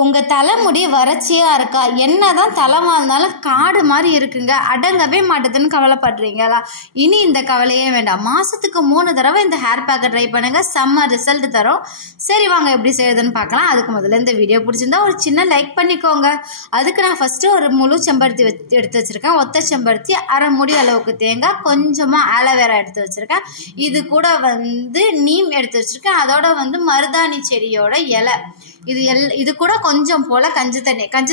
உங்கள் தலைமுடி வறட்சியாக இருக்கா? என்னதான் தலைமா இருந்தாலும் காடு மாதிரி இருக்குங்க, அடங்கவே மாட்டுதுன்னு கவலைப்படுறீங்களா? இனி இந்த கவலையே வேண்டாம். மாதத்துக்கு 3 தடவை இந்த ஹேர் பேக்கை ட்ரை பண்ணுங்கள், செம்ம ரிசல்ட் தரும். சரி வாங்க எப்படி செய்யுதுன்னு பார்க்கலாம். அதுக்கு முதல்ல இந்த வீடியோ பிடிச்சிருந்தா ஒரு சின்ன லைக் பண்ணிக்கோங்க. அதுக்கு நான் ஃபஸ்ட்டு ஒரு முழு செம்பருத்தி எடுத்து வச்சுருக்கேன். ஒத்த செம்பருத்தி, அரை முடி அளவுக்கு தேங்காய், கொஞ்சமாக ஆலோவேரா எடுத்து வச்சுருக்கேன். இது கூட நீம் எடுத்து வச்சுருக்கேன். அதோட மருதாணி செடியோட இலை. இது கூட கொஞ்சம் போல் கஞ்சி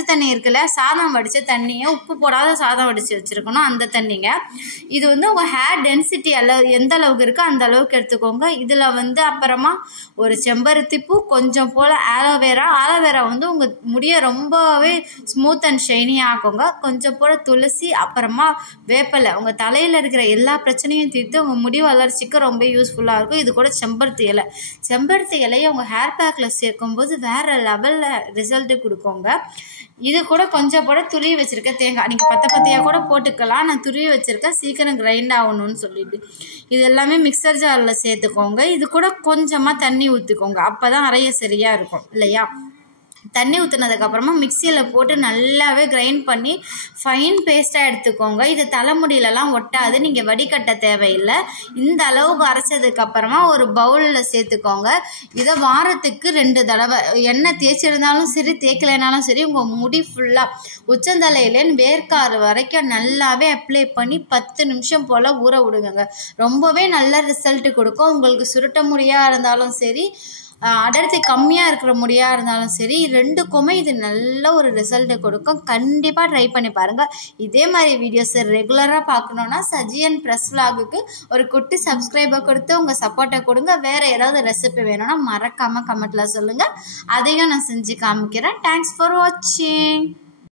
தண்ணி இருக்குல்ல, சாதம் வடித்த தண்ணியை, உப்பு போடாத சாதம் வடித்து வச்சுருக்கணும், அந்த தண்ணிங்க. இது உங்கள் ஹேர் டென்சிட்டி எந்த அளவுக்கு இருக்கோ அந்த அளவுக்கு எடுத்துக்கோங்க. இதில் அப்புறமா ஒரு செம்பருத்தி பூ, கொஞ்சம் போல் ஆலோவேரா உங்கள் முடியை ரொம்பவே ஸ்மூத் அண்ட் ஷைனி ஆக்குங்க. கொஞ்சம் போல் துளசி, அப்புறமா வேப்பலை. உங்கள் தலையில் இருக்கிற எல்லா பிரச்சனையும் தீர்த்து உங்கள் முடி வளர்ச்சிக்கு ரொம்ப யூஸ்ஃபுல்லாக இருக்கும். இது கூட செம்பருத்தி இலையை உங்கள் ஹேர் பேக்கில் சேர்க்கும்போது வேறு லெவலில் ரிசல்ட்டு கொடுக்குங்க. இது கூட கொஞ்சம் போட துருவி வச்சுருக்கேன் தேங்காய். நீங்கள் பத்தையாக கூட போட்டுக்கலாம். நான் துருவி வச்சுருக்கேன், சீக்கிரம் கிரைண்ட் ஆகணும்னு சொல்லிட்டு. இது எல்லாமே மிக்சர் ஜாரில் சேர்த்துக்கோங்க. இது கூட கொஞ்சமாக தண்ணி ஊற்றிக்கோங்க, அப்போ தான் அரைய சரியாக இருக்கும் இல்லையா? தண்ணி ஊற்றுனதுக்கப்புறமா மிக்சியில் போட்டு நல்லாவே கிரைண்ட் பண்ணி ஃபைன் பேஸ்ட்டாக எடுத்துக்கோங்க. இது தலைமுடியிலலாம் ஒட்டாது, நீங்கள் வடிகட்ட தேவையில்லை. இந்த அளவுக்கு அரைச்சதுக்கப்புறமா ஒரு பவுலில் சேர்த்துக்கோங்க. இதை வாரத்துக்கு 2 தடவை எண்ணெய் தேய்ச்சிருந்தாலும் சரி, தேய்க்கலைனாலும் சரி, உங்கள் முடி ஃபுல்லாக உச்சந்தலையிலேன்னு வேர்க்கால் வரைக்கும் நல்லாவே அப்ளை பண்ணி 10 நிமிஷம் போல் ஊற விடுங்க. ரொம்பவே நல்ல ரிசல்ட்டு கொடுக்கும். உங்களுக்கு சுருட்ட முடியாக இருந்தாலும் சரி, அடர்த்தி கம்மியாக இருக்கிற முடியாக இருந்தாலும் சரி, 2க்குமே இது நல்ல ஒரு ரிசல்ட்டை கொடுக்கும். கண்டிப்பாக ட்ரை பண்ணி பாருங்கள். இதே மாதிரி வீடியோஸை ரெகுலராக பார்க்கணுன்னா சஜியன் ப்ரெஸ் விலாகுக்கு ஒரு குட்டி சப்ஸ்கிரைபர் கொடுத்து உங்கள் சப்போர்ட்டை கொடுங்க. வேறு ஏதாவது ரெசிபி வேணும்னா மறக்காமல் கமெண்ட்டில் சொல்லுங்கள், அதையும் நான் செஞ்சு காமிக்கிறேன். தேங்க்ஸ் ஃபார் வாட்சிங்.